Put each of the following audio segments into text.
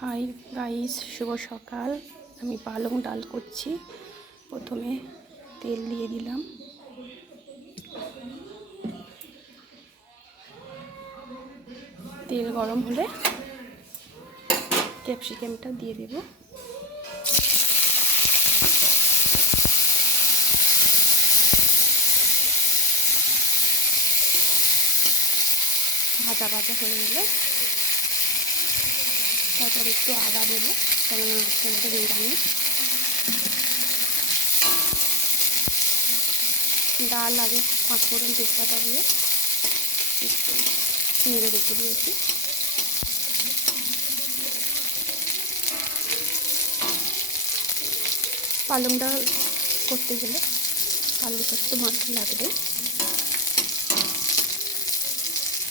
Hi guys, শুভ সকাল। আমি পালং ডাল করছি। প্রথমে তেল দিয়ে দিলাম, তেল গরম হলে ক্যাপসিকামটা দিয়ে দেব। ভাজা ভাজা হয়ে গেলে তারপর একটু আদা দেবো, কেননা আজকে আমাদের নিরামিষ। ডাল আগে 5 ফোড়ন তেজপাতা দিয়ে একটু নেড়ে রেখে দিয়েছি। পালং ডাল করতে গেলে পালং শাক তো মাছ লাগবে।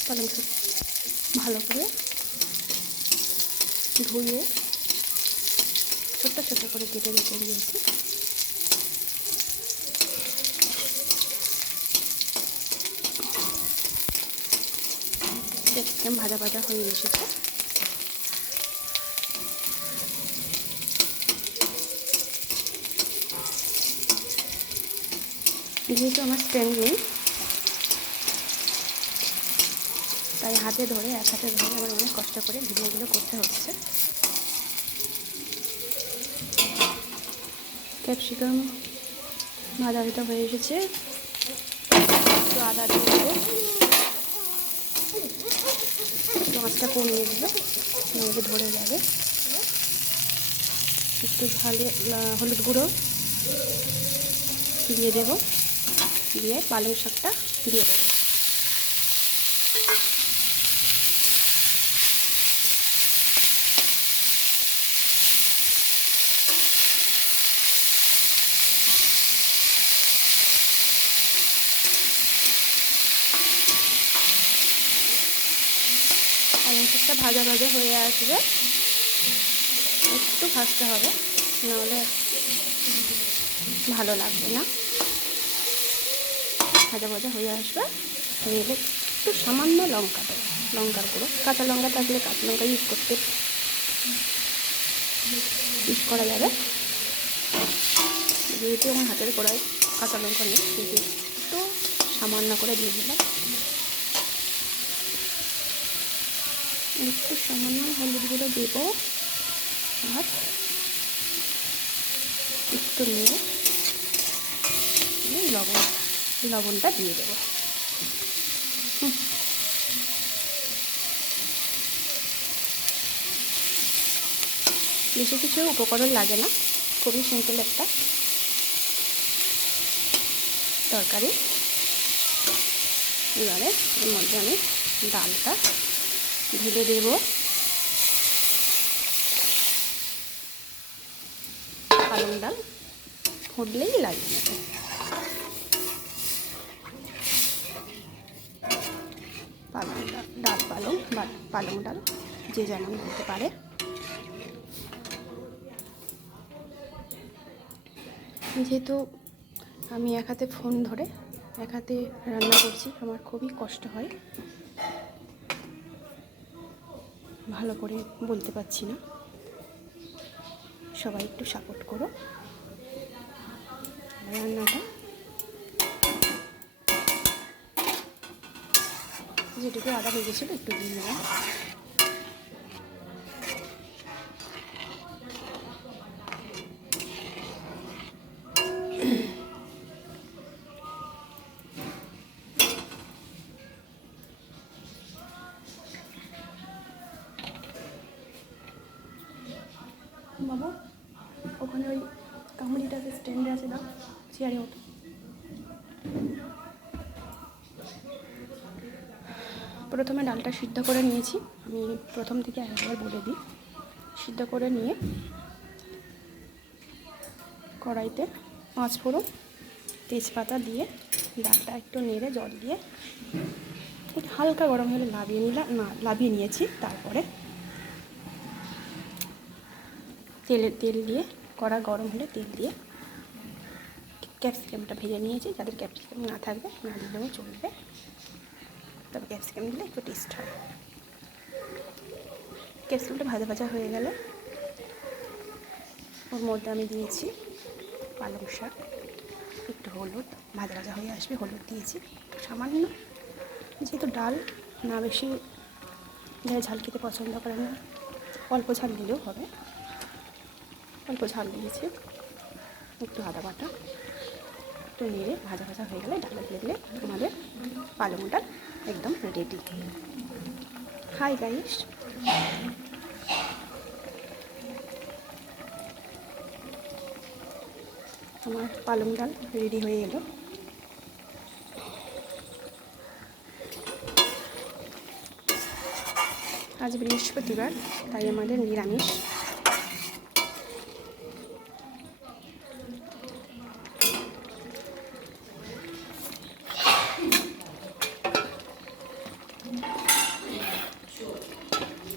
পালং শাক ভালো করে ধুয়ে ছোট্ট ছোট্ট করে কেটে রেখে দিয়েছি। ক্যাপসিকাম ভাজা ভাজা হয়ে এসেছে। যেহেতু আমার স্ট্যান্ড নেই, তাই এক হাতে ধরে আমার অনেক কষ্ট করে ভিডিওগুলো করতে হচ্ছে। ক্যাপসিকাম ভাজা ভাজা হয়ে এসেছে, একটু আদা দিয়ে দেবো, একটু আঁচটা কমিয়ে দেবো, নইলে ধরে যাবে। একটু হলুদ গুঁড়ো দিয়ে দেবো, দিয়ে পালং শাকটা দিয়ে দেবো। পালং শাকটা ভাজা ভাজা হয়ে আসবে, একটু ভাজতে হবে, নাহলে ভালো লাগবে না। ভাজা ভাজা হয়ে আসবে, হয়ে গেলে একটু সামান্য লঙ্কা দেবো, লঙ্কার গুঁড়ো। কাঁচা লঙ্কা থাকলে কাঁচা লঙ্কা ইউজ করা যাবে। যেহেতু আমার হাতের গোড়ায় কাঁচা লঙ্কা নেই, কিন্তু একটু সামান্য করে দিয়ে দিলাম। একটু সামান্য হলুদ গুঁড়ো দেবো, আর একটু নেড়ে লবণটা দিয়ে দেবো। বেশি কিছু উপকরণ লাগে না, খুবই সিম্পল একটা তরকারি। এবারে এর মধ্যে আমি ডালটা ঢেলে দেব। পালং ডাল ফুটলেই লাগিয়ে নেব। পালং ডাল পালং ডাল যে যেমন হতে পারে। যেহেতু আমি এক হাতে ফোন ধরে এক হাতে রান্না করছি, আমার খুবই কষ্ট হয়, ভালো করে বলতে পারছি না। সবাই একটু সাপোর্ট করো রান্নাটা। যেটুকু আদা হয়ে গেছিলো একটু দিয়ে দিলাম। বাবু, ওখানে ওই কামড়িটাতে স্ট্যান্ডে আছে, না চেয়ারে ওঠো। প্রথমে ডালটা সিদ্ধ করে নিয়েছি। আমি প্রথম থেকে একবার বলে দিই, সিদ্ধ করে নিয়ে কড়াইতে 5 ফোড়ন তেজপাতা দিয়ে ডালটা একটু নেড়ে জল দিয়ে একটু হালকা গরম হলে লাভিয়ে নিয়েছি। তারপরে তেল দিয়ে, কড়া গরম হলে তেল দিয়ে ক্যাপসিকামটা ভেজে নিয়েছি। যাদের ক্যাপসিকাম না থাকবে না দিলেও চলবে, তবে ক্যাপসিকাম দিলে একটু টেস্ট হয়। ক্যাপসিকামটা ভাজা ভাজা হয়ে গেলে ওর মধ্যে আমি দিয়েছি পালং শাক, একটু হলুদ, ভাজা ভাজা হয়ে আসবে, হলুদ দিয়েছি সামান্য, যেহেতু ডাল না বেশি যারা ঝাল খেতে পছন্দ করে না অল্প ঝাল দিলেও হবে, অল্প ঝাল দিয়েছি, একটু আদা বাটা, একটু নেড়ে ভাজা ভাজা হয়ে গেলে ডালে ঢেলে দিলে আমাদের পালং ডাল একদম রেডি। হাই গাইস, আমার পালং ডাল রেডি হয়ে এলো। আজ বৃহস্পতিবার, তাই আমাদের নিরামিষ।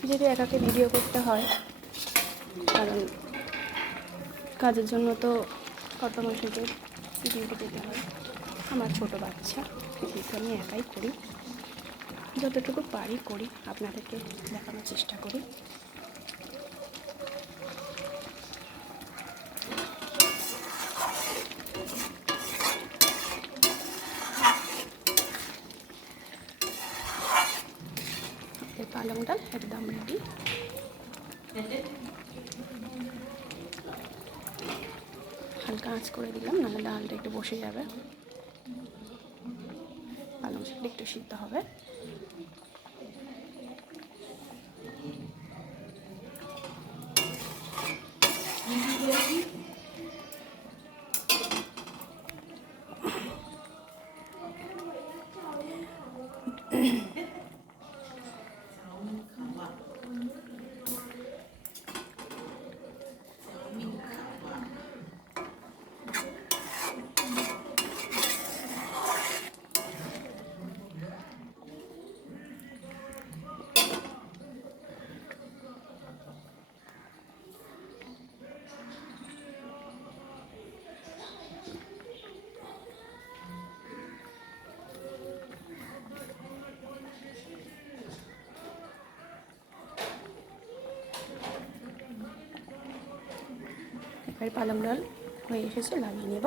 যেহেতু একাকে ভিডিও করতে হয়, কারণ কাজের জন্য তো কর্তামশাইকে ডিউটি যেতে হয়, আমার ছোট বাচ্চা, যেহেতু আমি একাই করি, যতটুকু পারি করি, আপনাদেরকে দেখানোর চেষ্টা করি। পালং ডাল একদম রেডি। হালকা আঁচ করে দিলাম, নাহলে ডালটা একটু বসে যাবে, পালং শাকটা একটু সিদ্ধ হবে। এবার পালং ডাল হয়ে এসেছে, লাগিয়ে নেব।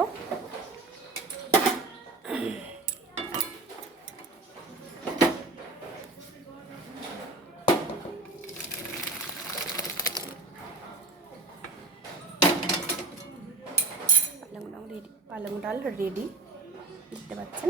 পালং ডাল রেডি, দেখতে পাচ্ছেন।